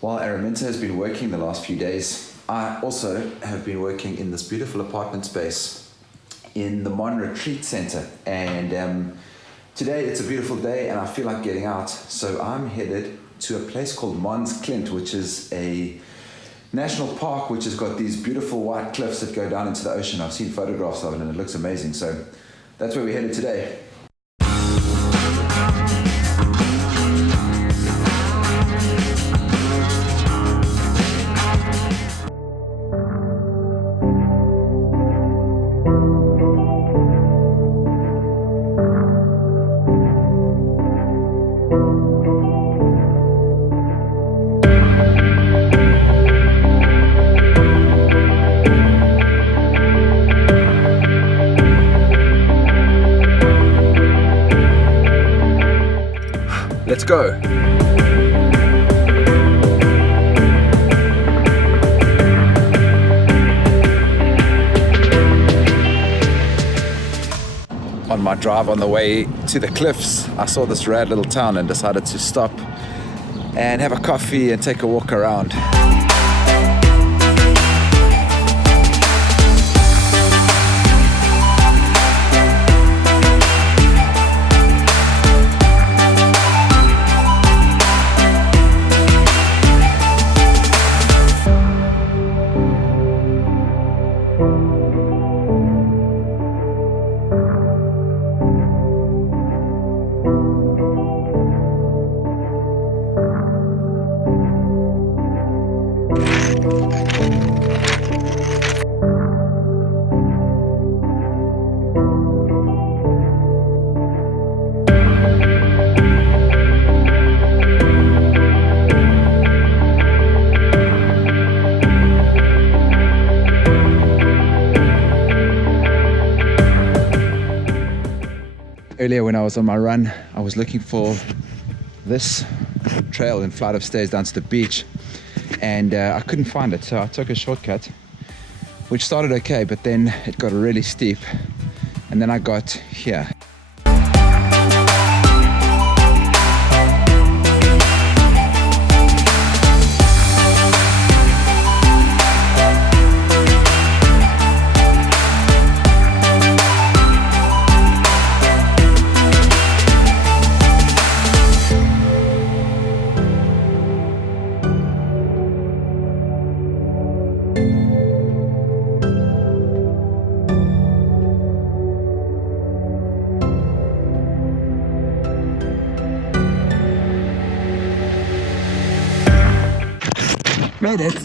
While Araminta has been working the last few days, I also have been working in this beautiful apartment space in the Møn Retreat Center. And today it's a beautiful day and I feel like getting out. So I'm headed to a place called Møns Klint, which is a national park which has got these beautiful white cliffs that go down into the ocean. I've seen photographs of it and it looks amazing. So that's where we're headed today. Let's go. On my drive on the way to the cliffs, I saw this rad little town and decided to stop and have a coffee and take a walk around. Earlier when I was on my run, I was looking for this trail and flight of stairs down to the beach, and I couldn't find it, so I took a shortcut which started okay, but then it got really steep and then I got here. Made it.